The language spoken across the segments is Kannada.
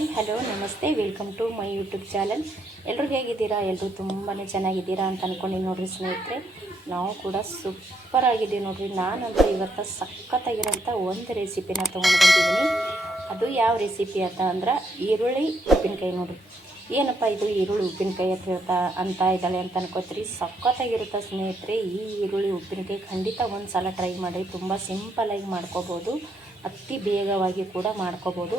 ಹಾಯ್ ಹಲೋ ನಮಸ್ತೆ welcome to my YouTube channel. ಎಲ್ಲರೂ ಹೇಗಿದ್ದೀರಾ? ಎಲ್ಲರೂ ತುಂಬಾ ಚೆನ್ನಾಗಿದ್ದೀರಾ ಅಂತ ಅಂದ್ಕೊಂಡು ನೋಡಿರಿ ಸ್ನೇಹಿತರೆ, ನಾವು ಕೂಡ ಸೂಪರ್ ಆಗಿದ್ದೀವಿ ನೋಡಿರಿ. ನಾನಂತೂ ಇವತ್ತು ಸಖತ್ತಾಗಿರೋಂಥ ಒಂದು ರೆಸಿಪಿನ ತೊಗೊಂಡು ಬಂದಿದ್ದೀನಿ. ಅದು ಯಾವ ರೆಸಿಪಿ ಅಂತ ಈರುಳ್ಳಿ ಉಪ್ಪಿನಕಾಯಿ ನೋಡಿರಿ. ಏನಪ್ಪ ಇದು ಈರುಳ್ಳಿ ಉಪ್ಪಿನಕಾಯಿ ಅಂತ ಇದ್ದಾಳೆ ಅಂತ ಅನ್ಕೋತೀರಿ. ಸಖತ್ತಾಗಿರುತ್ತೆ ಸ್ನೇಹಿತರೆ. ಈ ಈರುಳ್ಳಿ ಉಪ್ಪಿನಕಾಯಿ ಖಂಡಿತ ಒಂದು ಸಲ ಟ್ರೈ ಮಾಡಿರಿ. ತುಂಬ ಸಿಂಪಲ್ಲಾಗಿ ಮಾಡ್ಕೋಬೋದು, ಅತಿ ಬೇಗವಾಗಿ ಕೂಡ ಮಾಡ್ಕೋಬೋದು,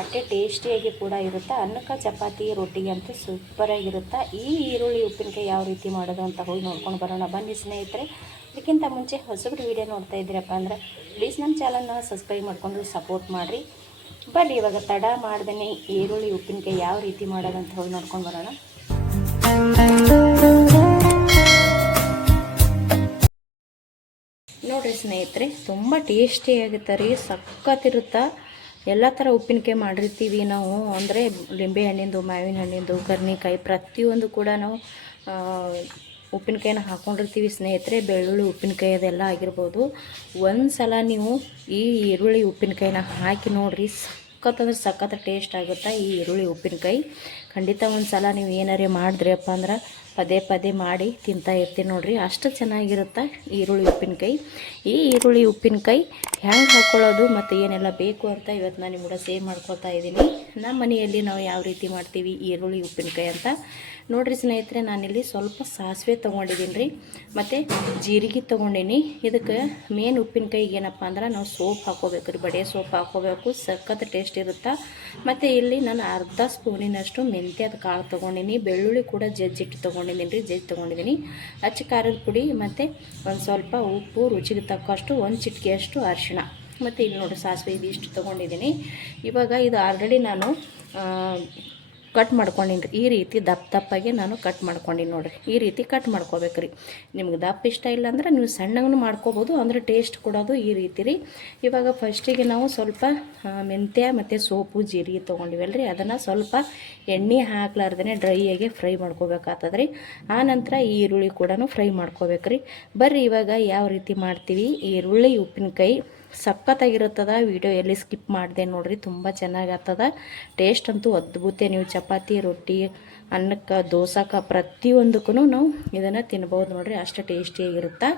ಅಷ್ಟೇ ಟೇಸ್ಟಿಯಾಗಿ ಕೂಡ ಇರುತ್ತೆ. ಅನ್ನಕ್ಕೆ ಚಪಾತಿ ರೊಟ್ಟಿಗೆ ಅಂತೂ ಸೂಪರಾಗಿರುತ್ತೆ. ಈ ಈರುಳ್ಳಿ ಉಪ್ಪಿನಕಾಯಿ ಯಾವ ರೀತಿ ಮಾಡೋದು ಅಂತ ಹೋಗಿ ನೋಡ್ಕೊಂಡು ಬರೋಣ ಬನ್ನಿ ಸ್ನೇಹಿತರೆ. ಅದಕ್ಕಿಂತ ಮುಂಚೆ ಹೊಸಬ್ರು ವೀಡಿಯೋ ನೋಡ್ತಾ ಇದ್ದೀರಪ್ಪ ಅಂದರೆ ಪ್ಲೀಸ್ ನಮ್ಮ ಚಾನಲ್ನ ಸಬ್ಸ್ಕ್ರೈಬ್ ಮಾಡಿಕೊಂಡು ಸಪೋರ್ಟ್ ಮಾಡಿರಿ. ಬನ್ನಿ ಇವಾಗ ತಡ ಮಾಡ್ದೇ ಈರುಳ್ಳಿ ಉಪ್ಪಿನಕಾಯಿ ಯಾವ ರೀತಿ ಮಾಡೋದು ಅಂತ ಹೋಗಿ ನೋಡ್ಕೊಂಡು ಬರೋಣ. ನೋಡಿರಿ ಸ್ನೇಹಿತರೆ, ತುಂಬ ಟೇಸ್ಟಿಯಾಗುತ್ತೆ ರೀ, ಸಖತ್ತಿರುತ್ತೆ. ಎಲ್ಲ ಥರ ಉಪ್ಪಿನಕಾಯಿ ಮಾಡಿರ್ತೀವಿ ನಾವು, ಅಂದರೆ ಲಿಂಬೆ ಹಣ್ಣಿಂದು, ಮಾವಿನ ಹಣ್ಣಿಂದು, ಕರ್ನಿಕಾಯಿ ಪ್ರತಿಯೊಂದು ಕೂಡ ನಾವು ಉಪ್ಪಿನಕಾಯಿನ ಹಾಕ್ಕೊಂಡಿರ್ತೀವಿ ಸ್ನೇಹಿತರೆ. ಬೆಳ್ಳುಳ್ಳಿ ಉಪ್ಪಿನಕಾಯಿ ಅದೆಲ್ಲ ಆಗಿರ್ಬೋದು. ಒಂದು ಸಲ ನೀವು ಈ ಈರುಳ್ಳಿ ಉಪ್ಪಿನಕಾಯಿನ ಹಾಕಿ ನೋಡಿರಿ, ಸಖತ್ತಂದ್ರೆ ಸಖತ್ ಟೇಸ್ಟ್ ಆಗುತ್ತೆ ಈ ಈರುಳ್ಳಿ ಉಪ್ಪಿನಕಾಯಿ. ಖಂಡಿತ ಒಂದು ಸಲ ನೀವು ಏನಾರೇ ಮಾಡಿದ್ರಪ್ಪ ಅಂದ್ರೆ ಪದೇ ಪದೇ ಮಾಡಿ ತಿಂತಾ ಇರ್ತೀನಿ ನೋಡಿರಿ, ಅಷ್ಟು ಚೆನ್ನಾಗಿರುತ್ತೆ ಈರುಳ್ಳಿ ಉಪ್ಪಿನಕಾಯಿ. ಈ ಈರುಳ್ಳಿ ಉಪ್ಪಿನಕಾಯಿ ಹೆಂಗೆ ಹಾಕ್ಕೊಳ್ಳೋದು ಮತ್ತು ಏನೆಲ್ಲ ಬೇಕು ಅಂತ ಇವತ್ತು ನಾನು ನಿಮ್ಗೆ ಶೇರ್ ಮಾಡ್ಕೊಳ್ತಾ ಇದ್ದೀನಿ. ನಮ್ಮ ಮನೆಯಲ್ಲಿ ನಾವು ಯಾವ ರೀತಿ ಮಾಡ್ತೀವಿ ಈರುಳ್ಳಿ ಉಪ್ಪಿನಕಾಯಿ ಅಂತ ನೋಡಿರಿ ಸ್ನೇಹಿತರೆ. ನಾನಿಲ್ಲಿ ಸ್ವಲ್ಪ ಸಾಸಿವೆ ತೊಗೊಂಡಿದ್ದೀನಿ ರೀ, ಮತ್ತು ಜೀರಿಗೆ ತೊಗೊಂಡೀನಿ. ಇದಕ್ಕೆ ಮೇನ್ ಉಪ್ಪಿನಕಾಯಿಗೆ ಏನಪ್ಪ ಅಂದ್ರೆ ನಾವು ಸೋಪ್ ಹಾಕ್ಕೋಬೇಕು ರೀ, ಬಡೆ ಸೋಪ್ ಹಾಕ್ಕೋಬೇಕು, ಸಖತ್ ಟೇಸ್ಟ್ ಇರುತ್ತೆ. ಮತ್ತು ಇಲ್ಲಿ ನಾನು ಅರ್ಧ ಸ್ಪೂನಿನಷ್ಟು ಮೆಂತ್ಯದ ಕಾಳು ತೊಗೊಂಡಿನಿ, ಬೆಳ್ಳುಳ್ಳಿ ಕೂಡ ಜಜ್ಜಿಟ್ಟು ತೊಗೊಂಡಿದ್ದೀನಿ ರೀ, ತೊಗೊಂಡಿದ್ದೀನಿ. ಅಚ್ಚ ಖಾರದ ಪುಡಿ ಮತ್ತು ಒಂದು ಸ್ವಲ್ಪ ಉಪ್ಪು, ರುಚಿಗೆ ತಕ್ಕಷ್ಟು ಒಂದು ಚಿಟಿಕೆಯಷ್ಟು ಅರಿಶಿಣ, ಮತ್ತು ಇಲ್ಲಿ ನೋಡಿ ಸಾಸಿವೆ ಇದಿಷ್ಟು ತೊಗೊಂಡಿದ್ದೀನಿ. ಇವಾಗ ಇದು ಆಲ್ರೆಡಿ ನಾನು ಕಟ್ ಮಾಡ್ಕೊಂಡಿನಿ ರೀ, ಈ ರೀತಿ ದಪ್ಪಾಗಿ ನಾನು ಕಟ್ ಮಾಡ್ಕೊಂಡಿನಿ ನೋಡಿರಿ. ಈ ರೀತಿ ಕಟ್ ಮಾಡ್ಕೋಬೇಕು ರೀ. ನಿಮ್ಗೆ ದಪ್ಪ ಇಷ್ಟ ಇಲ್ಲ ಅಂದ್ರೆ ನೀವು ಸಣ್ಣಗೂ ಮಾಡ್ಕೋಬೋದು, ಅಂದರೆ ಟೇಸ್ಟ್ ಕೊಡೋದು ಈ ರೀತಿ ರೀ. ಇವಾಗ ಫಸ್ಟಿಗೆ ನಾವು ಸ್ವಲ್ಪ ಮೆಂತ್ಯ ಮತ್ತು ಸೋಪು ಜೀರಿಗೆ ತೊಗೊಂಡಿವಲ್ಲ ರೀ, ಅದನ್ನು ಸ್ವಲ್ಪ ಎಣ್ಣೆ ಹಾಕ್ಲಾರ್ದೇ ಡ್ರೈಯಾಗಿ ಫ್ರೈ ಮಾಡ್ಕೋಬೇಕಾಗ್ತದೆ ರೀ. ಆನಂತರ ಈ ಈರುಳ್ಳಿ ಕೂಡ ಫ್ರೈ ಮಾಡ್ಕೋಬೇಕು ರೀ. ಬರ್ರಿ ಇವಾಗ ಯಾವ ರೀತಿ ಮಾಡ್ತೀವಿ ಈರುಳ್ಳಿ ಉಪ್ಪಿನಕಾಯಿ. ಸಖತ್ತಾಗಿರುತ್ತದ. ವಿಡಿಯೋ ಎಲ್ಲಿ ಸ್ಕಿಪ್ ಮಾಡಿದೆ ನೋಡಿರಿ, ತುಂಬ ಚೆನ್ನಾಗಾಗ್ತದ. ಟೇಸ್ಟ್ ಅಂತೂ ಅದ್ಭುತ. ನೀವು ಚಪಾತಿ ರೊಟ್ಟಿ ಅನ್ನಕ್ಕೆ ದೋಸೆಗೆ ಪ್ರತಿಯೊಂದಕ್ಕೂ ನಾವು ಇದನ್ನು ತಿನ್ಬೋದು ನೋಡಿರಿ, ಅಷ್ಟು ಟೇಸ್ಟಿಯಾಗಿರುತ್ತೆ.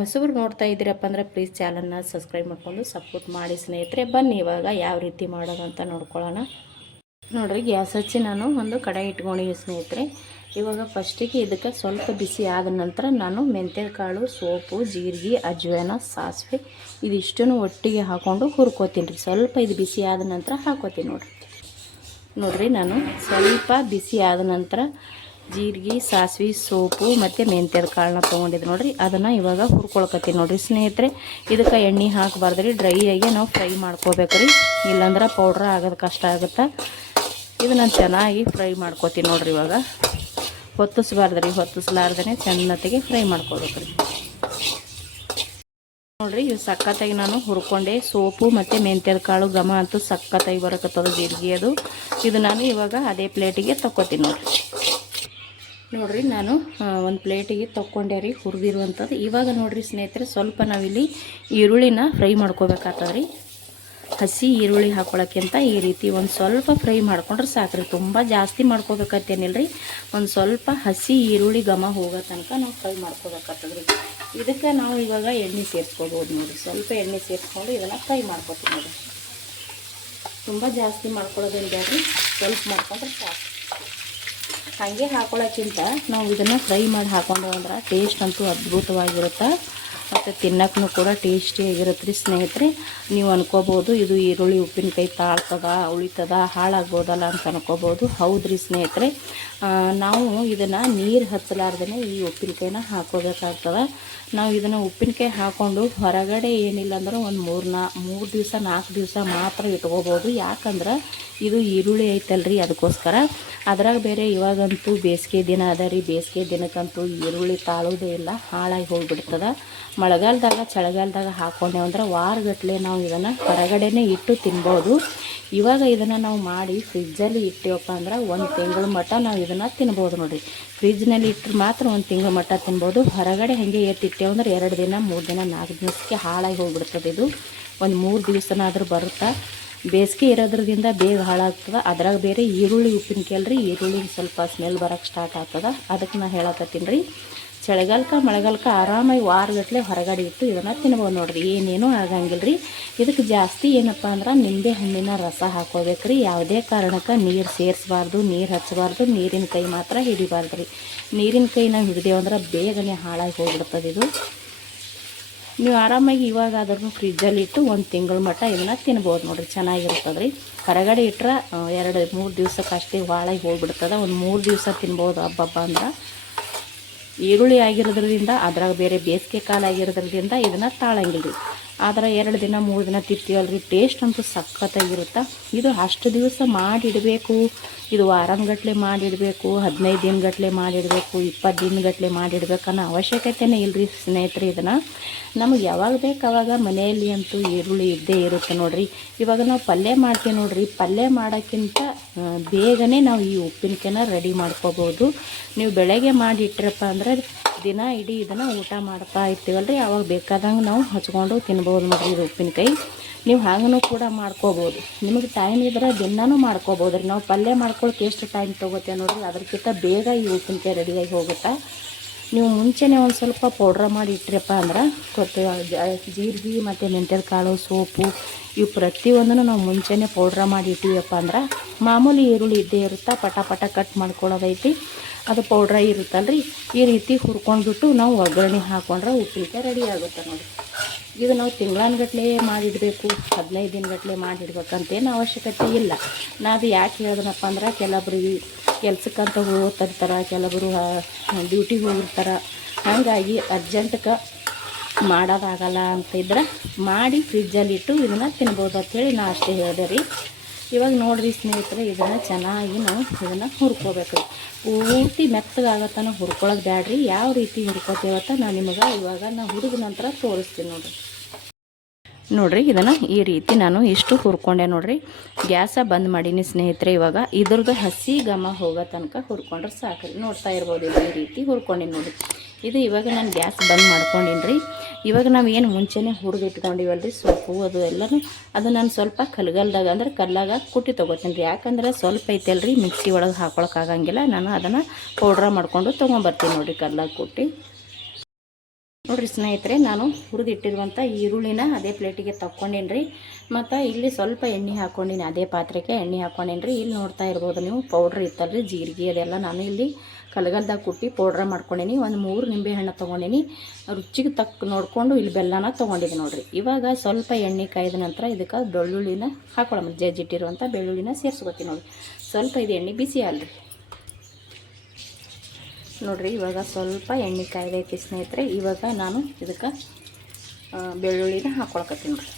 ಹೊಸಬ್ರು ನೋಡ್ತಾ ಇದ್ದೀರಪ್ಪ ಅಂದ್ರೆ ಪ್ಲೀಸ್ ಚಾನಲ್ನ ಸಬ್ಸ್ಕ್ರೈಬ್ ಮಾಡ್ಕೊಂಡು ಸಪೋರ್ಟ್ ಮಾಡಿ ಸ್ನೇಹಿತರೆ. ಬನ್ನಿ ಇವಾಗ ಯಾವ ರೀತಿ ಮಾಡೋದು ಅಂತ ನೋಡ್ಕೊಳ್ಳೋಣ. ನೋಡಿರಿ, ಗ್ಯಾಸ್ ಹಚ್ಚಿ ನಾನು ಒಂದು ಕಡಾಯಿ ಇಟ್ಕೊಂಡಿದ್ದೀನಿ ಸ್ನೇಹಿತರೆ. ಇವಾಗ ಫಸ್ಟಿಗೆ ಇದಕ್ಕೆ ಸ್ವಲ್ಪ ಬಿಸಿ ಆದ ನಂತರ ನಾನು ಮೆಂತ್ಯದ ಕಾಳು, ಸೋಪು, ಜೀರಿಗೆ, ಅಜ್ವಾನ, ಸಾಸಿವೆ ಇದಿಷ್ಟನ್ನು ಒಟ್ಟಿಗೆ ಹಾಕ್ಕೊಂಡು ಹುರ್ಕೋತೀನಿ ರೀ. ಸ್ವಲ್ಪ ಇದು ಬಿಸಿ ಆದ ನಂತರ ಹಾಕೋತೀನಿ ನೋಡಿರಿ. ನಾನು ಸ್ವಲ್ಪ ಬಿಸಿ ಆದ ನಂತರ ಜೀರಿಗೆ, ಸಾಸಿವೆ, ಸೋಪು ಮತ್ತು ಮೆಂತ್ಯದ ಕಾಳನ್ನ ತೊಗೊಂಡಿದ್ದು ನೋಡಿರಿ, ಅದನ್ನು ಇವಾಗ ಹುರ್ಕೊಳ್ಕೊತೀನಿ ನೋಡಿರಿ ಸ್ನೇಹಿತರೆ. ಇದಕ್ಕೆ ಎಣ್ಣೆ ಹಾಕಬಾರ್ದು ರೀ, ಡ್ರೈಯಾಗಿ ನಾವು ಫ್ರೈ ಮಾಡ್ಕೋಬೇಕು ರೀ, ಇಲ್ಲಾಂದ್ರೆ ಪೌಡ್ರ್ ಆಗೋದು ಕಷ್ಟ ಆಗುತ್ತೆ. ಇದನ್ನು ಚೆನ್ನಾಗಿ ಫ್ರೈ ಮಾಡ್ಕೋತೀನಿ ನೋಡಿರಿ. ಇವಾಗ ಹೊತ್ತಿಸ್ಬಾರ್ದು ರೀ, ಹೊತ್ತಿಸ್ಲಾರ್ದೇ ಚೆನ್ನಾಗಿ ಫ್ರೈ ಮಾಡ್ಕೋಬೇಕು ರೀ ನೋಡಿರಿ. ಇವು ಸಕ್ಕತ್ತಾಗಿ ನಾನು ಹುರ್ಕೊಂಡೆ. ಸೋಪು ಮತ್ತು ಮೆಂತ್ಯದ ಕಾಳು ಘಮ ಅಂತೂ ಸಕ್ಕತ್ತಾಗಿ ಬರಕತ್ತದ, ಜೀರಿಗೆ ಅದು. ಇದು ನಾನು ಇವಾಗ ಅದೇ ಪ್ಲೇಟಿಗೆ ತೊಗೋತೀನಿ ನೋಡಿರಿ. ನಾನು ಒಂದು ಪ್ಲೇಟಿಗೆ ತೊಗೊಂಡೆ ರೀ ಹುರಿದಿರುವಂಥದ್ದು. ಇವಾಗ ನೋಡಿರಿ ಸ್ನೇಹಿತರೆ, ಸ್ವಲ್ಪ ನಾವಿಲ್ಲಿ ಈರುಳ್ಳಿನ ಫ್ರೈ ಮಾಡ್ಕೋಬೇಕಾಗ್ತದೆ ರೀ. ಹಸಿ ಈರುಳ್ಳಿ ಹಾಕ್ಕೊಳ್ಳೋಕ್ಕಿಂತ ಈ ರೀತಿ ಒಂದು ಸ್ವಲ್ಪ ಫ್ರೈ ಮಾಡ್ಕೊಂಡ್ರೆ ಸಾಕ್ರಿ, ತುಂಬ ಜಾಸ್ತಿ ಮಾಡ್ಕೋಬೇಕತ್ತೇನಿಲ್ಲ ರೀ. ಒಂದು ಸ್ವಲ್ಪ ಹಸಿ ಈರುಳ್ಳಿ ಘಮ ಹೋಗೋ ತನಕ ನಾವು ಫ್ರೈ ಮಾಡ್ಕೋಬೇಕಾಗ್ತದೆ ರೀ. ಇದಕ್ಕೆ ನಾವು ಇವಾಗ ಎಣ್ಣೆ ಸೇರಿಸ್ಕೋಬೋದು ನೋಡಿ. ಸ್ವಲ್ಪ ಎಣ್ಣೆ ಸೇರಿಸ್ಕೊಂಡು ಇದನ್ನು ಫ್ರೈ ಮಾಡ್ಕೊತೀವಿ ನೋಡಿ. ತುಂಬ ಜಾಸ್ತಿ ಮಾಡ್ಕೊಳ್ಳೋದೇನು ಬೇಡ್ರಿ, ಸ್ವಲ್ಪ ಮಾಡ್ಕೊಂಡ್ರೆ ಸಾಕು. ಹಾಗೆ ಹಾಕೊಳ್ಳೋಕ್ಕಿಂತ ನಾವು ಇದನ್ನು ಫ್ರೈ ಮಾಡಿ ಹಾಕ್ಕೊಂಡು ಅಂದ್ರೆ ಟೇಸ್ಟ್ ಅಂತೂ ಅದ್ಭುತವಾಗಿರುತ್ತೆ, ಮತ್ತು ತಿನ್ನಕ್ಕೂ ಕೂಡ ಟೇಸ್ಟಿಯಾಗಿರುತ್ತೆ ರೀ ಸ್ನೇಹಿತರೆ. ನೀವು ಅನ್ಕೋಬೋದು ಇದು ಈರುಳ್ಳಿ ಉಪ್ಪಿನಕಾಯಿ ತಾಳ್ತದ, ಉಳಿತದ, ಹಾಳಾಗ್ಬೋದಲ್ಲ ಅಂತ ಅನ್ಕೋಬೋದು. ಹೌದು ರೀ ಸ್ನೇಹಿತರೆ, ನಾವು ಇದನ್ನು ನೀರು ಹಚ್ಚಲಾರ್ದೇ ಈ ಉಪ್ಪಿನಕಾಯಿನ ಹಾಕೋಬೇಕಾಗ್ತದೆ. ನಾವು ಇದನ್ನು ಉಪ್ಪಿನಕಾಯಿ ಹಾಕ್ಕೊಂಡು ಹೊರಗಡೆ ಏನಿಲ್ಲ ಅಂದ್ರೆ ಒಂದು 3 ದಿವಸ 4 ದಿವಸ ಮಾತ್ರ ಇಟ್ಕೋಬೋದು. ಯಾಕಂದ್ರೆ ಇದು ಈರುಳ್ಳಿ ಐತಲ್ರಿ, ಅದಕ್ಕೋಸ್ಕರ. ಅದ್ರಾಗ ಬೇರೆ ಇವಾಗಂತೂ ಬೇಸಿಗೆ ದಿನ ಅದ ರೀ, ಬೇಸಿಗೆ ದಿನಕ್ಕಂತೂ ಈರುಳ್ಳಿ ತಾಳೋದೇ ಇಲ್ಲ, ಹಾಳಾಗಿ ಹೋಗಿಬಿಡ್ತದೆ. ಮಳೆಗಾಲದಾಗ ಚಳಿಗಾಲದಾಗ ಹಾಕ್ಕೊಂಡೇವು ಅಂದ್ರೆ ವಾರಗಟ್ಟಲೆ ನಾವು ಇದನ್ನು ಹೊರಗಡೆನೇ ಇಟ್ಟು ತಿನ್ಬೋದು. ಇವಾಗ ಇದನ್ನು ನಾವು ಮಾಡಿ ಫ್ರಿಜ್ಜಲ್ಲಿ ಇಟ್ಟೇವಪ್ಪ ಅಂದ್ರೆ 1 ತಿಂಗಳ ಮಟ್ಟ ನಾವು ಇದನ್ನು ತಿನ್ಬೋದು ನೋಡಿರಿ. ಫ್ರಿಜ್ನಲ್ಲಿ ಇಟ್ಟರೆ ಮಾತ್ರ 1 ತಿಂಗಳ ಮಟ್ಟ ತಿನ್ಬೋದು. ಹೊರಗಡೆ ಹಾಗೆ ಎತ್ತಿಟ್ಟೇವು ಅಂದ್ರೆ 2 ದಿನ 3 ದಿನ 4 ದಿವಸಕ್ಕೆ ಹಾಳಾಗಿ ಹೋಗ್ಬಿಡ್ತದೆ. ಇದು ಒಂದು 3 ದಿವಸನಾದರೂ ಬರುತ್ತಾ. ಬೇಸಿಗೆ ಇರೋದ್ರಿಂದ ಬೇಗ ಹಾಳಾಗ್ತದೆ. ಅದ್ರಾಗ ಬೇರೆ ಈರುಳ್ಳಿ ಉಪ್ಪಿನಕಾಯಿ ಅಲ್ರಿ, ಈರುಳ್ಳಿ ಸ್ವಲ್ಪ ಸ್ಮೆಲ್ ಬರೋಕ್ಕೆ ಸ್ಟಾರ್ಟ್ ಆಗ್ತದೆ. ಅದಕ್ಕೆ ನಾನು ಹೇಳಕತ್ತೀನಿ ರೀ, ಚಳಿಗಾಲಕ್ಕೆ ಮಳೆಗಾಲಕ್ಕೆ ಆರಾಮಾಗಿ ವಾರಗಟ್ಟಲೆ ಹೊರಗಡೆ ಇಟ್ಟು ಇದನ್ನು ತಿನ್ಬೋದು ನೋಡಿರಿ, ಏನೇನೂ ಆಗಂಗಿಲ್ಲ ರೀ. ಇದಕ್ಕೆ ಜಾಸ್ತಿ ಏನಪ್ಪ ಅಂದ್ರೆ ನಿಂಬೆ ಹಣ್ಣಿನ ರಸ ಹಾಕೋಬೇಕು ರೀ. ಯಾವುದೇ ಕಾರಣಕ್ಕೆ ನೀರು ಸೇರಿಸಬಾರ್ದು, ನೀರು ಹಚ್ಚಬಾರ್ದು, ನೀರಿನ ಕೈ ಮಾತ್ರ ಹಿಡಿಬಾರ್ದು ರೀ. ನೀರಿನ ಕೈ ನಾವು ಹಿಡಿದೇವು ಅಂದ್ರೆ ಬೇಗನೆ ಹಾಳಾಗಿ ಹೋಗ್ಬಿಡ್ತದೆ ಇದು. ನೀವು ಆರಾಮಾಗಿ ಇವಾಗಾದ್ರೂ ಫ್ರಿಜ್ಜಲ್ಲಿ ಇಟ್ಟು 1 ತಿಂಗಳ ಮಟ್ಟ ಇದನ್ನು ತಿನ್ಬೋದು ನೋಡಿರಿ, ಚೆನ್ನಾಗಿರ್ತದೆ ರೀ. ಹೊರಗಡೆ ಇಟ್ಟರೆ 2-3 ದಿವ್ಸಕ್ಕೆ ಅಷ್ಟೇ ಹಾಳಾಗಿ ಹೋಗ್ಬಿಡ್ತದೆ. ಒಂದು 3 ದಿವಸ ತಿನ್ಬೋದು ಹಬ್ಬ ಅಂದ್ರೆ. ಈರುಳ್ಳಿ ಆಗಿರೋದ್ರಿಂದ, ಅದ್ರಾಗ ಬೇರೆ ಬೇಸಿಗೆ ಕಾಲ ಆಗಿರೋದ್ರಿಂದ ಇದನ್ನು ತಾಳಂಗಿಲ್ಲ ರೀ. ಆದರೆ 2 ದಿನ 3 ದಿನ ತಿರ್ತೀವಲ್ರಿ, ಟೇಸ್ಟ್ ಅಂತೂ ಸಖತ್ತಾಗಿರುತ್ತೆ. ಇದು ಅಷ್ಟು ದಿವಸ ಮಾಡಿಡಬೇಕು, ಇದು ವಾರಂಗಟ್ಟಲೆ ಮಾಡಿಡಬೇಕು, 15 ದಿನಗಟ್ಟಲೆ ಮಾಡಿಡಬೇಕು, 20 ದಿನಗಟ್ಟಲೆ ಮಾಡಿಡ್ಬೇಕು ಅನ್ನೋ ಅವಶ್ಯಕತೆನೇ ಇಲ್ಲರಿ ಸ್ನೇಹಿತರೆ. ಇದನ್ನು ನಮಗೆ ಯಾವಾಗ ಬೇಕು ಆವಾಗ ಮನೆಯಲ್ಲಿ ಅಂತೂ ಈರುಳ್ಳಿ ಇದ್ದೇ ಇರುತ್ತೆ ನೋಡಿರಿ. ಇವಾಗ ನಾವು ಪಲ್ಯ ಮಾಡ್ತೀವಿ ನೋಡಿರಿ, ಪಲ್ಯ ಮಾಡೋಕ್ಕಿಂತ ಬೇಗನೆ ನಾವು ಈ ಉಪ್ಪಿನಕಾಯಿನ ರೆಡಿ ಮಾಡ್ಕೋಬೋದು. ನೀವು ಬೆಳಗ್ಗೆ ಮಾಡಿಟ್ರಪ್ಪ ಅಂದರೆ ದಿನ ಇಡೀ ಇದನ್ನು ಊಟ ಮಾಡ್ತಾ ಇರ್ತೀವಲ್ರಿ, ಅವಾಗ ಬೇಕಾದಂಗೆ ನಾವು ಹಚ್ಕೊಂಡು ತಿನ್ಬೋದು ನೋಡಿರಿ ಇದು ಉಪ್ಪಿನಕಾಯಿ. ನೀವು ಹಾಗೂ ಕೂಡ ಮಾಡ್ಕೋಬೋದು. ನಿಮಗೆ ಟೈಮ್ ಇದ್ರೆ ದಿನಾನೂ ಮಾಡ್ಕೋಬೋದು ರೀ. ನಾವು ಪಲ್ಯ ಮಾಡ್ಕೊಳ್ಳೋಕೆ ಎಷ್ಟು ಟೈಮ್ ತೊಗೋತೇವೆ ನೋಡಿರಿ, ಅದಕ್ಕಿಂತ ಬೇಗ ಈ ಉಪ್ಪಿನಕಾಯಿ ರೆಡಿಯಾಗಿ ಹೋಗುತ್ತೆ. ನೀವು ಮುಂಚೆನೇ ಒಂದು ಸ್ವಲ್ಪ ಪೌಡ್ರ್ ಮಾಡಿ ಇಟ್ರಪ್ಪ ಅಂದ್ರೆ ಜೀರಿಗೆ ಮತ್ತು ಮೆಂತ್ಯದ ಕಾಳು, ಸೋಪು ಇವು ಪ್ರತಿಯೊಂದನ್ನು ನಾವು ಮುಂಚೆನೇ ಪೌಡ್ರ್ ಮಾಡಿ ಇಟ್ಟಿವಪ್ಪ ಅಂದ್ರೆ ಮಾಮೂಲಿ ಈರುಳ್ಳಿ ಇದ್ದೇ ಇರುತ್ತೆ, ಪಟ ಕಟ್ ಮಾಡ್ಕೊಳ್ಳೋದೈತಿ. ಅದು ಪೌಡ್ರ ಇರುತ್ತಲ್ರಿ, ಈ ರೀತಿ ಹುರ್ಕೊಂಡ್ಬಿಟ್ಟು ನಾವು ಒಗ್ಗರಣೆ ಹಾಕ್ಕೊಂಡ್ರೆ ಉಪ್ಪಿನಕಾಯಿ ರೆಡಿ ಆಗುತ್ತೆ ನೋಡಿ. ಇದು ನಾವು ತಿಂಗಳಾನ್ಗಟ್ಲೆ ಮಾಡಿಡಬೇಕು, 15 ದಿನಗಟ್ಟಲೆ ಮಾಡಿಡ್ಬೇಕಂತೇನು ಅವಶ್ಯಕತೆ ಇಲ್ಲ. ನಾವು ಯಾಕೆ ಹೇಳಿದ್ನಪ್ಪ ಅಂದ್ರೆ ಕೆಲವೊಬ್ರಿಗೆ ಕೆಲ್ಸಕ್ಕಂತ ಹೋಗ್ತಿರ್ತಾರೆ, ಕೆಲವರು ಡ್ಯೂಟಿಗೆ ಹೋಗಿರ್ತಾರೆ. ಹಾಗಾಗಿ ಅರ್ಜೆಂಟ್ಗೆ ಮಾಡೋದಾಗಲ್ಲ ಅಂತಿದ್ರೆ ಮಾಡಿ ಫ್ರಿಜ್ಜಲ್ಲಿಟ್ಟು ಇದನ್ನು ತಿನ್ಬೋದು ಅಂಥೇಳಿ ನಾ ಅಷ್ಟೇ ಹೇಳಿದೆ ರೀ. ಇವಾಗ ನೋಡಿರಿ ಸ್ನೇಹಿತರೆ, ಇದನ್ನು ಚೆನ್ನಾಗಿ ನಾವು ಇದನ್ನು ಹುರ್ಕೋಬೇಕು. ಪೂರ್ತಿ ಮೆತ್ತಗಾಗತ್ತನ ಹುರ್ಕೊಳ್ಳೋದು ಬ್ಯಾಡ್ರಿ. ಯಾವ ರೀತಿ ಹುರ್ಕೋತೀವತ್ತ ನಾನು ನಿಮಗೆ ಇವಾಗ ಹುರಿದ ನಂತರ ತೋರಿಸ್ತೀನಿ ನೋಡಿರಿ. ಇದನ್ನು ಈ ರೀತಿ ನಾನು ಇಷ್ಟು ಹುರ್ಕೊಂಡೆ ನೋಡಿರಿ. ಗ್ಯಾಸ ಬಂದ್ ಮಾಡೀನಿ ಸ್ನೇಹಿತರೆ. ಇವಾಗ ಇದ್ರದ್ದು ಹಸಿ ಘಮ ಹೋಗೋ ತನಕ ಹುರ್ಕೊಂಡ್ರೆ ಸಾಕ್ರಿ. ನೋಡ್ತಾ ಇರ್ಬೋದು, ಈ ರೀತಿ ಹುರ್ಕೊಂಡಿ ನೋಡಿರಿ. ಇದು ಇವಾಗ ನಾನು ಗ್ಯಾಸ್ ಬಂದ್ ಮಾಡ್ಕೊಂಡಿನಿ ರೀ. ಇವಾಗ ನಾವು ಏನು ಮುಂಚೆನೇ ಹುರಿದು ಇಟ್ಕೊಂಡಿವಲ್ರಿ ಸೊಪ್ಪು ಅದು ಎಲ್ಲನೂ, ಅದು ನಾನು ಸ್ವಲ್ಪ ಕಲ್ಗಲ್ದಾಗ ಅಂದ್ರೆ ಕಲ್ಲಾಗ ಕುಟ್ಟಿ ತೊಗೋತೀನಿ ರೀ. ಯಾಕಂದ್ರೆ ಸ್ವಲ್ಪ ಐತಲ್ರಿ ಮಿಕ್ಸಿ ಒಳಗೆ ಹಾಕೊಳಕ್ಕಾಗಂಗಿಲ್ಲ. ನಾನು ಅದನ್ನು ಪೌಡ್ರ ಮಾಡ್ಕೊಂಡು ತೊಗೊಂಬರ್ತೀನಿ ನೋಡಿರಿ ಕಲ್ಲಾಗ ಕುಟ್ಟಿ. ನೋಡಿರಿ ಸ್ನೇಹಿತರೆ, ನಾನು ಹುರಿದಿಟ್ಟಿರುವಂಥ ಈರುಳ್ಳಿನ ಅದೇ ಪ್ಲೇಟಿಗೆ ತಕ್ಕೊಂಡೀನಿ ರೀ. ಮತ್ತು ಇಲ್ಲಿ ಸ್ವಲ್ಪ ಎಣ್ಣೆ ಹಾಕ್ಕೊಂಡಿನಿ, ಅದೇ ಪಾತ್ರೆಗೆ ಎಣ್ಣೆ ಹಾಕ್ಕೊಂಡೀನಿ ರೀ. ಇಲ್ಲಿ ನೋಡ್ತಾ ಇರ್ಬೋದು ನೀವು ಪೌಡ್ರ್ ಇತ್ತಲ್ರಿ ಜೀರಿಗೆ ಅದೆಲ್ಲ ನಾನು ಇಲ್ಲಿ ಕಲಗಲ್ದಾಗ ಕುಟ್ಟಿ ಪೌಡ್ರ ಮಾಡ್ಕೊಂಡೀನಿ. ಒಂದು 3 ನಿಂಬೆಹಣ್ಣು ತೊಗೊಂಡಿನಿ. ರುಚಿಗೆ ತಕ್ಕ ನೋಡಿಕೊಂಡು ಇಲ್ಲಿ ಬೆಲ್ಲನ ತೊಗೊಂಡಿದ್ದೀನಿ ನೋಡಿರಿ. ಇವಾಗ ಸ್ವಲ್ಪ ಎಣ್ಣೆ ಕಾಯ್ದ ನಂತರ ಇದಕ್ಕೆ ಬೆಳ್ಳುಳ್ಳಿನ ಹಾಕೊಳ್ಳೋಣ, ಜಜ್ಜಿಟ್ಟಿರುವಂಥ ಬೆಳ್ಳುಳ್ಳಿನ ಸೇರಿಸ್ಕೊತೀನಿ ನೋಡಿರಿ. ಸ್ವಲ್ಪ ಇದು ಎಣ್ಣೆ ಬಿಸಿ ಅಲ್ರಿ ನೋಡಿರಿ. ಇವಾಗ ಸ್ವಲ್ಪ ಎಣ್ಣೆ ಕಾಯ್ದೈತಿ ಸ್ನೇಹಿತರೆ. ಇವಾಗ ನಾನು ಇದಕ್ಕೆ ಬೆಳ್ಳುಳ್ಳಿನ ಹಾಕ್ಕೊಳಕತ್ತೀನಿ ನೋಡಿರಿ.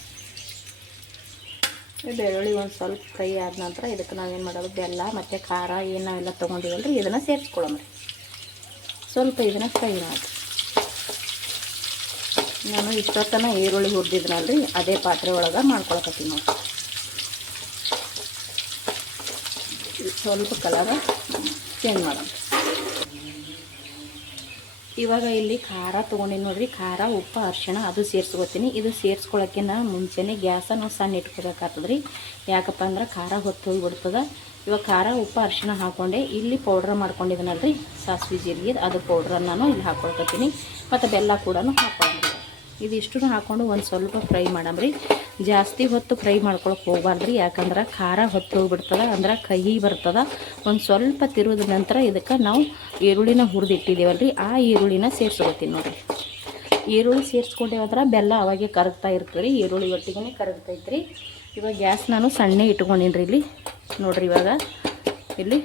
ಬೆಳ್ಳುಳ್ಳಿ ಒಂದು ಸ್ವಲ್ಪ ಫ್ರೈ ಆದ ನಂತರ ಇದಕ್ಕೆ ನಾವೇನು ಮಾಡೋದು, ಬೆಲ್ಲ ಮತ್ತು ಖಾರ ಏನು ನಾವೆಲ್ಲ ತೊಗೊಂಡಿವಲ್ರಿ ಇದನ್ನು ಸೇರಿಸ್ಕೊಳ್ಳೋಣ ರೀ. ಸ್ವಲ್ಪ ಇದನ್ನು ಫ್ರೈ ಮಾಡಿ. ನಾನು ಇಷ್ಟೊತ್ತನ ಈರುಳ್ಳಿ ಹುರಿದಿದ್ನಲ್ರಿ ಅದೇ ಪಾತ್ರೆ ಒಳಗೆ ಮಾಡ್ಕೊಳಕತ್ತೀನಿ ನೋಡಿ. ಸ್ವಲ್ಪ ಕಲರ್ ಚೇಂಜ್ ಮಾಡೋಣ. ಇವಾಗ ಇಲ್ಲಿ ಖಾರ ತೊಗೊಂಡಿನಿ ನೋಡಿರಿ. ಖಾರ, ಉಪ್ಪು, ಅರಿಶಿಣ ಅದು ಸೇರಿಸ್ಕೊತೀನಿ. ಇದು ಸೇರಿಸ್ಕೊಳ್ಳೋಕ್ಕೆ ಮುಂಚೆನೇ ಗ್ಯಾಸನ್ನು ಸಣ್ಣ ಇಟ್ಕೋಬೇಕಾಗ್ತದೆ ರೀ. ಯಾಕಪ್ಪ ಅಂದ್ರೆ ಖಾರ ಹೊತ್ತು ಹೋಗಿಬಿಡ್ತದೆ. ಇವಾಗ ಖಾರ, ಉಪ್ಪು, ಅರಿಶಿಣ ಹಾಕ್ಕೊಂಡೆ. ಇಲ್ಲಿ ಪೌಡ್ರ್ ಮಾಡ್ಕೊಂಡಿದ್ದೀನಲ್ರಿ ಸಾಸಿವೆ ಜೀರಿಗೆ, ಅದು ಪೌಡ್ರನ್ನು ನಾನು ಇಲ್ಲಿ ಹಾಕ್ಕೊಳ್ಕೊತೀನಿ. ಮತ್ತು ಬೆಲ್ಲ ಕೂಡ ಹಾಕ್ಕೊಂಡ್ರಿ. ಇದಿಷ್ಟು ಹಾಕ್ಕೊಂಡು ಒಂದು ಸ್ವಲ್ಪ ಫ್ರೈ ಮಾಡಮ್ರಿ. ಜಾಸ್ತಿ ಹೊತ್ತು ಫ್ರೈ ಮಾಡ್ಕೊಳಕ್ಕೆ ಹೋಗ್ಬಾರ್ದ್ರಿ, ಯಾಕಂದ್ರೆ ಖಾರ ಹೊತ್ತು ಹೋಗ್ಬಿಡ್ತದೆ, ಅಂದ್ರೆ ಕಹಿ ಬರ್ತದೆ. ಒಂದು ಸ್ವಲ್ಪ ತಿರುವಿದ ನಂತರ ಇದಕ್ಕೆ ನಾವು ಈರುಳ್ಳಿನ ಹುರಿದಿಟ್ಟಿದ್ದೇವಲ್ರಿ ಆ ಈರುಳ್ಳಿನ ಸೇರಿಸ್ಕೊಳ್ತೀನಿ ನೋಡಿರಿ. ಈರುಳ್ಳಿ ಸೇರಿಸ್ಕೊಂಡೇವಂದ್ರೆ ಬೆಲ್ಲ ಅವಾಗೆ ಕರಗ್ತಾ ಇರ್ತದೆ ರೀ, ಈರುಳ್ಳಿ ಒಟ್ಟಿಗೆ ಕರಗ್ತೈತೆ ರೀ. ಇವಾಗ ಗ್ಯಾಸ್ ನಾನು ಸಣ್ಣ ಇಟ್ಕೊಂಡಿನಿ ಇಲ್ಲಿ ನೋಡಿರಿ. ಇವಾಗ ಇಲ್ಲಿ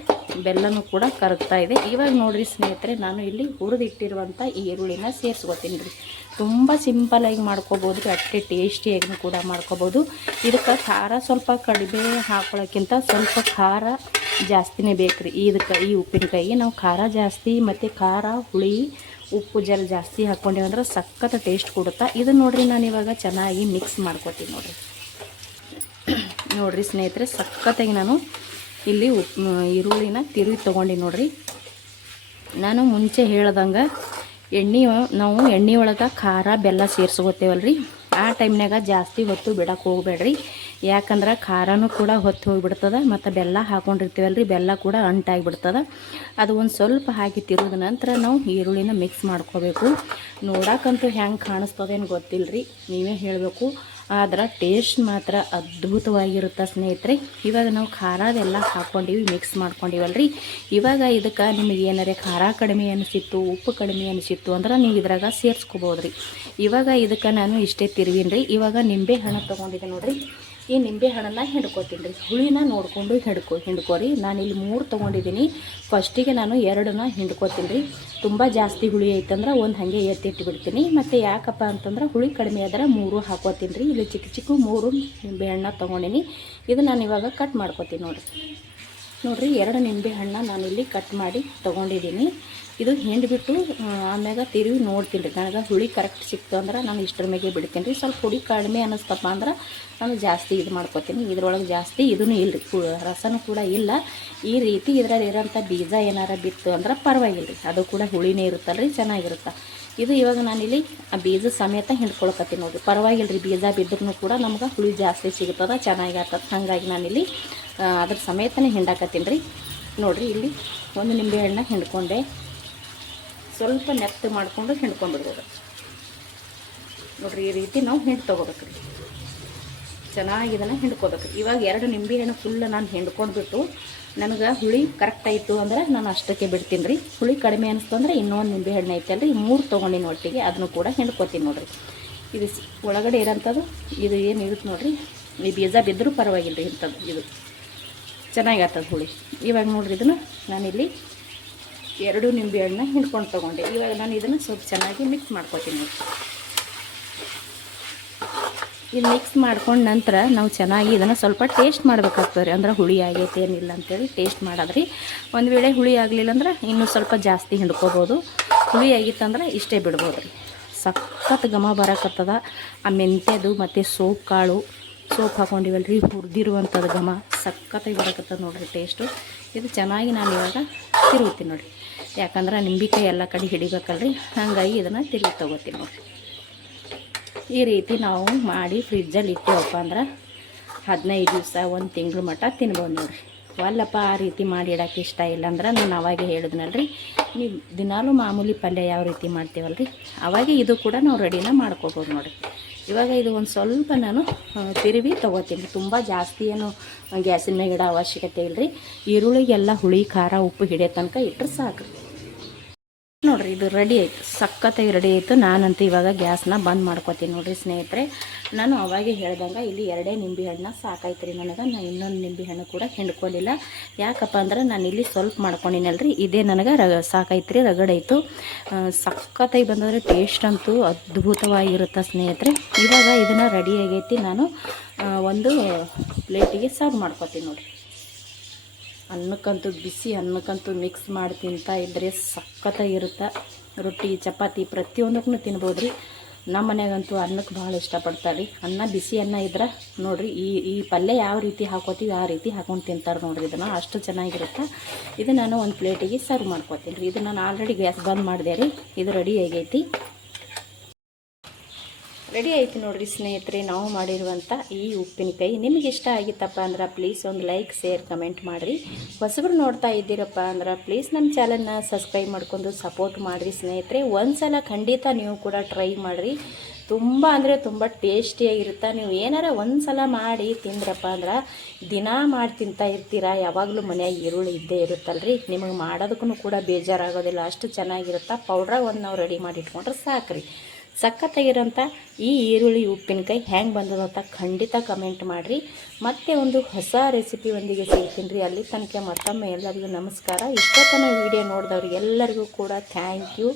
ಬೆಲ್ಲನೂ ಕೂಡ ಕರಗ್ತಾ ಇದೆ. ಇವಾಗ ನೋಡಿರಿ ಸ್ನೇಹಿತರೆ, ನಾನು ಇಲ್ಲಿ ಹುರಿದಿಟ್ಟಿರುವಂಥ ಈರುಳ್ಳಿನ ಸೇರಿಸ್ಕೊತೀನಿ ರೀ. ತುಂಬ ಸಿಂಪಲಾಗಿ ಮಾಡ್ಕೋಬೋದು ರೀ, ಅಷ್ಟೇ ಟೇಸ್ಟಿಯಾಗಿ ಕೂಡ ಮಾಡ್ಕೋಬೋದು. ಇದಕ್ಕೆ ಖಾರ ಸ್ವಲ್ಪ ಕಡಿಮೆ ಹಾಕೊಳ್ಳೋಕ್ಕಿಂತ ಸ್ವಲ್ಪ ಖಾರ ಜಾಸ್ತಿನೇ ಬೇಕು ರೀ. ಇದಕ್ಕೆ ಈ ಉಪ್ಪಿನಕಾಯಿಗೆ ನಾವು ಖಾರ ಜಾಸ್ತಿ ಮತ್ತು ಖಾರ, ಹುಳಿ, ಉಪ್ಪು ಜಲ್ ಜಾಸ್ತಿ ಹಾಕ್ಕೊಂಡೇವೆ ಅಂದ್ರೆ ಸಖತ್ ಟೇಸ್ಟ್ ಕೊಡುತ್ತಾ. ಇದನ್ನು ನೋಡಿರಿ ನಾನು ಇವಾಗ ಚೆನ್ನಾಗಿ ಮಿಕ್ಸ್ ಮಾಡ್ಕೊತೀನಿ ನೋಡಿರಿ. ನೋಡಿರಿ ಸ್ನೇಹಿತರೆ, ಸಖತ್ತಾಗಿ ನಾನು ಇಲ್ಲಿ ಈರುಳ್ಳಿನ ತಿರುವಿ ತೊಗೊಂಡು ನೋಡಿರಿ. ನಾನು ಮುಂಚೆ ಹೇಳ್ದಂಗೆ ನಾವು ಎಣ್ಣೆ ಒಳಗೆ ಖಾರ ಬೆಲ್ಲ ಸೇರಿಸ್ಕೋತೇವಲ್ರಿ, ಆ ಟೈಮ್ನಾಗ ಜಾಸ್ತಿ ಹೊತ್ತು ಬಿಡಕ್ಕೆ ಹೋಗಬೇಡ್ರಿ. ಯಾಕಂದ್ರೆ ಖಾರನೂ ಕೂಡ ಹೊತ್ತು ಹೋಗಿಬಿಡ್ತದೆ ಮತ್ತು ಬೆಲ್ಲ ಹಾಕ್ಕೊಂಡಿರ್ತೀವಲ್ರಿ, ಬೆಲ್ಲ ಕೂಡ ಅಂಟಾಗಿಬಿಡ್ತದೆ. ಅದು ಒಂದು ಸ್ವಲ್ಪ ಹಾಕಿ ತಿರುಗಿದ ನಂತರ ನಾವು ಈರುಳ್ಳಿನ ಮಿಕ್ಸ್ ಮಾಡ್ಕೋಬೇಕು. ನೋಡೋಕ್ಕಂತೂ ಹೆಂಗೆ ಕಾಣಿಸ್ತದೇನು ಗೊತ್ತಿಲ್ಲ ರೀ, ನೀವೇ ಹೇಳಬೇಕು. ಆದ್ರೆ ಟೇಸ್ಟ್ ಮಾತ್ರ ಅದ್ಭುತವಾಗಿರುತ್ತೆ ಸ್ನೇಹಿತರೆ. ಇವಾಗ ನಾವು ಖಾರದೆಲ್ಲ ಹಾಕ್ಕೊಂಡಿವಿ, ಮಿಕ್ಸ್ ಮಾಡ್ಕೊಂಡಿವಲ್ರಿ. ಇವಾಗ ಇದಕ್ಕೆ ನಿಮಗೆ ಏನಾರೇ ಖಾರ ಕಡಿಮೆ ಅನಿಸಿತ್ತು, ಉಪ್ಪು ಕಡಿಮೆ ಅನಿಸಿತ್ತು ಅಂದ್ರೆ ನೀವು ಇದ್ರಾಗ ಸೇರಿಸ್ಕೋಬೋದು ರೀ. ಇವಾಗ ಇದಕ್ಕೆ ನಾನು ಇಷ್ಟೇ ತಿರುವಿನಿ ರೀ. ಇವಾಗ ನಿಂಬೆ ಹಣ್ಣು ತೊಗೊಂಡಿದ್ದೆ ನೋಡಿರಿ. ಈ ನಿಂಬೆ ಹಣ್ಣನ್ನು ಹಿಂಡ್ಕೊತೀನಿ ರೀ. ಹುಳಿನ ನೋಡಿಕೊಂಡು ಹಿಂಡ್ಕೋರಿ. ನಾನಿಲ್ಲಿ 3 ತೊಗೊಂಡಿದ್ದೀನಿ. ಫಸ್ಟಿಗೆ ನಾನು 2ನ್ನ ಹಿಂಡ್ಕೋತೀನಿ ರೀ. ತುಂಬ ಜಾಸ್ತಿ ಹುಳಿ ಐತಂದ್ರೆ ಒಂದು ಹಾಗೆ ಎತ್ತಿಟ್ಟು ಬಿಡ್ತೀನಿ. ಮತ್ತು ಯಾಕಪ್ಪ ಅಂತಂದ್ರೆ ಹುಳಿ ಕಡಿಮೆ ಆದ್ರೆ 3 ಹಾಕೋತೀನಿ ರೀ. ಇಲ್ಲಿ ಚಿಕ್ಕ ಚಿಕ್ಕ 3 ನಿಂಬೆ ಹಣ್ಣು ತೊಗೊಂಡಿನಿ. ಇದು ನಾನು ಇವಾಗ ಕಟ್ ಮಾಡ್ಕೋತೀನಿ ನೋಡಿರಿ 2 ನಿಂಬೆ ಹಣ್ಣು ನಾನಿಲ್ಲಿ ಕಟ್ ಮಾಡಿ ತೊಗೊಂಡಿದ್ದೀನಿ. ಇದು ಹಿಂಡ್ಬಿಟ್ಟು ಆಮ್ಯಾಗ ತಿರುವಿ ನೋಡ್ತೀನಿ ರೀ. ನನಗೆ ಹುಳಿ ಕರೆಕ್ಟ್ ಸಿಕ್ತು ಅಂದ್ರೆ ನಾನು ಇಷ್ಟರ ಮೇಗೆ ಬಿಡ್ತೀನಿ ರೀ. ಸ್ವಲ್ಪ ಹುಳಿ ಕಡಿಮೆ ಅನ್ನಿಸ್ತಪ್ಪ ಅಂದ್ರೆ ನಾನು ಜಾಸ್ತಿ ಇದು ಮಾಡ್ಕೋತೀನಿ. ಇದ್ರೊಳಗೆ ಜಾಸ್ತಿ ಇದೂ ಇಲ್ಲ ರೀ, ರಸನೂ ಕೂಡ ಇಲ್ಲ. ಈ ರೀತಿ ಇದರಲ್ಲಿ ಇರೋಂಥ ಬೀಜ ಏನಾರ ಬಿತ್ತು ಅಂದ್ರೆ ಪರವಾಗಿಲ್ಲ ರೀ, ಅದು ಕೂಡ ಹುಳಿನೇ ಇರುತ್ತಲ್ಲ ರೀ, ಚೆನ್ನಾಗಿರುತ್ತೆ. ಇದು ಇವಾಗ ನಾನಿಲ್ಲಿ ಆ ಬೀಜ ಸಮೇತ ಹಿಂಡ್ಕೊಳಕತ್ತೀನಿ ನೋಡಿರಿ. ಪರವಾಗಿಲ್ಲ ರೀ, ಬೀಜ ಬಿದ್ದರೂ ಕೂಡ ನಮ್ಗೆ ಹುಳಿ ಜಾಸ್ತಿ ಸಿಗುತ್ತದೆ, ಚೆನ್ನಾಗಿ ಆಗ್ತದೆ. ಹಾಗಾಗಿ ನಾನಿಲ್ಲಿ ಅದ್ರ ಸಮೇತನೇ ಹಿಂಡಾಕತ್ತೀನಿ ರೀ. ನೋಡಿರಿ ಇಲ್ಲಿ 1 ನಿಂಬೆ ಹಣ್ಣು ಹಿಂಡ್ಕೊಂಡೆ. ಸ್ವಲ್ಪ ನೆತ್ತು ಮಾಡಿಕೊಂಡು ಹಿಂಡ್ಕೊಂಡ್ಬಿಡ್ಬೋದು ನೋಡಿರಿ. ಈ ರೀತಿ ನಾವು ಹಿಂಡು ತೊಗೋಬೇಕು ರೀ, ಚೆನ್ನಾಗಿ ಇದನ್ನು ಹಿಂಡ್ಕೋಬೇಕು. ಇವಾಗ 2 ನಿಂಬೆ ಹಣ್ಣು ಫುಲ್ ನಾನು ಹಿಂಡ್ಕೊಂಡ್ಬಿಟ್ಟು ನನಗೆ ಹುಳಿ ಕರೆಕ್ಟ್ ಆಯಿತು ಅಂದ್ರೆ ನಾನು ಅಷ್ಟಕ್ಕೆ ಬಿಡ್ತೀನಿ ರೀ. ಹುಳಿ ಕಡಿಮೆ ಅನಿಸ್ತು ಅಂದರೆ ಇನ್ನೊಂದು ನಿಂಬೆ ಹಣ್ಣು ಐತಲ್ಲ ರೀ, 3 ತೊಗೊಂಡಿನ ಒಟ್ಟಿಗೆ ಅದನ್ನು ಕೂಡ ಹಿಂಡ್ಕೋತೀನಿ ನೋಡಿರಿ. ಇದು ಒಳಗಡೆ ಇರೋಂಥದ್ದು ಇದು ಏನು ಇರುತ್ತೆ ನೋಡಿರಿ, ಈ ಬೀಜ ಬಿದ್ದರೂ ಪರವಾಗಿಲ್ಲ ರೀ, ಇಂಥದ್ದು ಇದು ಚೆನ್ನಾಗಿ ಆಗ್ತದೆ ಹುಳಿ. ಇವಾಗ ನೋಡಿರಿ ಇದನ್ನು ನಾನಿಲ್ಲಿ 2 ನಿಂಬೆ ಹಣ್ಣು ಹಿಂಡ್ಕೊಂಡು ತೊಗೊಂಡೆ. ಇವಾಗ ನಾನು ಇದನ್ನು ಸ್ವಲ್ಪ ಚೆನ್ನಾಗಿ ಮಿಕ್ಸ್ ಮಾಡ್ಕೊತೀನಿ ನೋಡಿ. ಇದು ಮಿಕ್ಸ್ ಮಾಡ್ಕೊಂಡು ನಂತರ ನಾವು ಚೆನ್ನಾಗಿ ಇದನ್ನು ಸ್ವಲ್ಪ ಟೇಸ್ಟ್ ಮಾಡಬೇಕಾಗ್ತದೆ ರೀ. ಅಂದ್ರೆ ಹುಳಿ ಆಗೈತೆ ಏನಿಲ್ಲ ಅಂತೇಳಿ ಟೇಸ್ಟ್ ಮಾಡೋದ್ರಿ. ಒಂದು ವೇಳೆ ಹುಳಿ ಆಗಲಿಲ್ಲ ಅಂದ್ರೆ ಇನ್ನೂ ಸ್ವಲ್ಪ ಜಾಸ್ತಿ ಹಿಂಡ್ಕೋಬೋದು. ಹುಳಿ ಆಗಿತ್ತಂದ್ರೆ ಇಷ್ಟೇ ಬಿಡ್ಬೋದು ರೀ. ಸಖತ್ ಘಮ ಬರಕತ್ತದ. ಆ ಮೆಂತ್ಯದು ಮತ್ತು ಸೋಪ್ ಕಾಳು ಸೋಪ್ ಹಾಕೊಂಡಿವಲ್ಲ ರೀ, ಹುರಿದಿರುವಂಥದ್ದು ಘಮ ಸಖತ್ತಾಗಿ ಬರಕತ್ತದ ನೋಡಿರಿ ಟೇಸ್ಟು. ಇದು ಚೆನ್ನಾಗಿ ನಾನು ಇವಾಗ ತಿರುಗುತ್ತೀನಿ ನೋಡಿ. ಯಾಕಂದ್ರೆ ನಿಂಬೆಕಾಯಿ ಎಲ್ಲ ಕಡೆ ಹಿಡಿಬೇಕಲ್ರಿ, ಹಾಗಾಗಿ ಇದನ್ನು ತಿರುಗಿ ತೊಗೋತೀನಿ ನೋಡಿರಿ. ಈ ರೀತಿ ನಾವು ಮಾಡಿ ಫ್ರಿಜ್ಜಲ್ಲಿ ಇಟ್ಟೇವಪ್ಪ ಅಂದ್ರೆ 15 ದಿವಸ 1 ತಿಂಗಳು ಮಟ್ಟ ತಿನ್ಬೋದು ನೋಡಿರಿ. ಒಲ್ಲಪ್ಪ ಆ ರೀತಿ ಮಾಡಿ ಇಡೋಕೆ ಇಷ್ಟ ಇಲ್ಲ ಅಂದ್ರೆ ನಾನು ಅವಾಗೆ ಹೇಳಿದ್ನಲ್ರಿ, ನೀವು ದಿನಾಲೂ ಮಾಮೂಲಿ ಪಲ್ಯ ಯಾವ ರೀತಿ ಮಾಡ್ತೀವಲ್ರಿ ಅವಾಗೆ ಇದು ಕೂಡ ನಾವು ರೆಡಿನ ಮಾಡ್ಕೋಬೋದು ನೋಡಿರಿ. ಇವಾಗ ಇದು ಒಂದು ಸ್ವಲ್ಪ ನಾನು ತಿರುವಿ ತೊಗೋತೀನಿ. ತುಂಬ ಜಾಸ್ತಿ ಏನು ಗ್ಯಾಸಿನ ಮೇಲೆ ಇಡೋ ಅವಶ್ಯಕತೆ ಇಲ್ಲ ರೀ. ಈರುಳ್ಳಿಗೆಲ್ಲ ಹುಳಿ ಖಾರ ಉಪ್ಪು ಹಿಡಿಯೋ ತನಕ ಇಟ್ಟರೆ ಸಾಕು ನೋಡಿರಿ. ಇದು ರೆಡಿ ಆಯಿತು, ಸಖತ್ತಾಗಿ ರೆಡಿ ಆಯಿತು. ನಾನಂತೂ ಇವಾಗ ಗ್ಯಾಸ್ನ ಬಂದ್ ಮಾಡ್ಕೊತೀನಿ ನೋಡಿರಿ ಸ್ನೇಹಿತರೆ. ನಾನು ಅವಾಗೆ ಹೇಳ್ದಂಗೆ ಇಲ್ಲಿ 2 ನಿಂಬೆ ಹಣ್ಣು ಸಾಕಾಯ್ತು ರೀ ನನಗೆ. ನಾನು ಇನ್ನೊಂದು ನಿಂಬೆ ಹಣ್ಣು ಕೂಡ ಹಿಂಡ್ಕೊಳ್ಳಿಲ್ಲ. ಯಾಕಪ್ಪ ಅಂದ್ರೆ ನಾನು ಇಲ್ಲಿ ಸ್ವಲ್ಪ ಮಾಡ್ಕೊಂಡಿನಲ್ರಿ, ಇದೇ ನನಗೆ ಸಾಕಾಯ್ತು ರೀ, ರಗಡಾಯಿತು. ಸಖತ್ತಾಗಿ ಬಂದರೆ ಟೇಸ್ಟ್ ಅಂತೂ ಅದ್ಭುತವಾಗಿರುತ್ತೆ ಸ್ನೇಹಿತರೆ. ಇವಾಗ ಇದನ್ನು ರೆಡಿ ಆಗೈತಿ. ನಾನು ಒಂದು ಪ್ಲೇಟಿಗೆ ಸರ್ವ್ ಮಾಡ್ಕೊತೀನಿ ನೋಡಿರಿ. ಅನ್ನಕ್ಕಂತೂ ಬಿಸಿ ಅನ್ನಕ್ಕಂತೂ ಮಿಕ್ಸ್ ಮಾಡಿ ತಿಂತಾ ಇದ್ದರೆ ಸಖತ್ತಾಗಿರುತ್ತೆ. ರೊಟ್ಟಿ ಚಪಾತಿ ಪ್ರತಿಯೊಂದಕ್ಕೂ ತಿನ್ಬೋದು ರೀ. ನಮ್ಮ ಮನೆಗಂತೂ ಅನ್ನಕ್ಕೆ ಭಾಳ ಇಷ್ಟಪಡ್ತಾರೆ ರೀ. ಅನ್ನ ಬಿಸಿ ಅನ್ನ ಇದ್ರೆ ನೋಡಿರಿ, ಈ ಪಲ್ಯ ಯಾವ ರೀತಿ ಹಾಕೋತೀವಿ ಆ ರೀತಿ ಹಾಕೊಂಡು ತಿಂತಾರೆ ನೋಡಿರಿ. ಇದನ್ನು ಅಷ್ಟು ಚೆನ್ನಾಗಿರುತ್ತೆ. ಇದು ನಾನು ಒಂದು ಪ್ಲೇಟಿಗೆ ಸರ್ವ್ ಮಾಡ್ಕೊತೀನಿ ರೀ. ಇದು ನಾನು ಆಲ್ರೆಡಿ ಗ್ಯಾಸ್ ಬಂದ್ ಮಾಡಿದೆ ರೀ. ಇದು ರೆಡಿ ಆಗೈತಿ. ರೆಡಿ ಆಯ್ತು ನೋಡಿರಿ ಸ್ನೇಹಿತರೆ, ನಾವು ಮಾಡಿರುವಂಥ ಈ ಉಪ್ಪಿನಕಾಯಿ. ನಿಮಗೆ ಇಷ್ಟ ಆಗಿತ್ತಪ್ಪ ಅಂದ್ರೆ ಪ್ಲೀಸ್ ಒಂದು ಲೈಕ್ ಶೇರ್ ಕಮೆಂಟ್ ಮಾಡಿರಿ. ಹೊಸಬ್ರು ನೋಡ್ತಾ ಇದ್ದೀರಪ್ಪ ಅಂದ್ರೆ ಪ್ಲೀಸ್ ನಮ್ಮ ಚಾನಲ್ನ ಸಬ್ಸ್ಕ್ರೈಬ್ ಮಾಡ್ಕೊಂಡು ಸಪೋರ್ಟ್ ಮಾಡಿರಿ ಸ್ನೇಹಿತರೆ. ಒಂದು ಸಲ ಖಂಡಿತ ನೀವು ಕೂಡ ಟ್ರೈ ಮಾಡಿರಿ. ತುಂಬ ಅಂದರೆ ತುಂಬ ಟೇಸ್ಟಿಯಾಗಿರುತ್ತೆ. ನೀವು ಏನಾರ ಒಂದು ಸಲ ಮಾಡಿ ತಿಂದ್ರಪ್ಪ ಅಂದ್ರೆ ದಿನ ಮಾಡಿ ತಿಂತಾ ಇರ್ತೀರ. ಯಾವಾಗಲೂ ಮನೆಯಾಗ ಈರುಳ್ಳಿ ಇದ್ದೇ ಇರುತ್ತಲ್ರಿ, ನಿಮಗೆ ಮಾಡೋದಕ್ಕೂ ಕೂಡ ಬೇಜಾರಾಗೋದಿಲ್ಲ, ಅಷ್ಟು ಚೆನ್ನಾಗಿರುತ್ತೆ. ಪೌಡ್ರಾಗ ಒಂದು ನಾವು ರೆಡಿ ಮಾಡಿ ಇಟ್ಕೊಂಡ್ರೆ ಸಾಕ್ರಿ. ಸಖತ್ತಾಗಿರೋಂಥ ಈ ಈರುಳ್ಳಿ ಉಪ್ಪಿನಕಾಯಿ ಹೆಂಗೆ ಬಂದದಂತ ಖಂಡಿತ ಕಮೆಂಟ್ ಮಾಡಿರಿ. ಮತ್ತೆ ಒಂದು ಹೊಸ ರೆಸಿಪಿ ಒಂದಿಗೆ ಸಿಗ್ತೀನಿ ರೀ. ಅಲ್ಲಿ ತನಕ ಮತ್ತೊಮ್ಮೆ ಎಲ್ಲರಿಗೂ ನಮಸ್ಕಾರ. ಇಷ್ಟೊತ್ತನ ವೀಡಿಯೋ ನೋಡಿದವ್ರಿಗೆ ಎಲ್ಲರಿಗೂ ಕೂಡ ಥ್ಯಾಂಕ್ ಯು.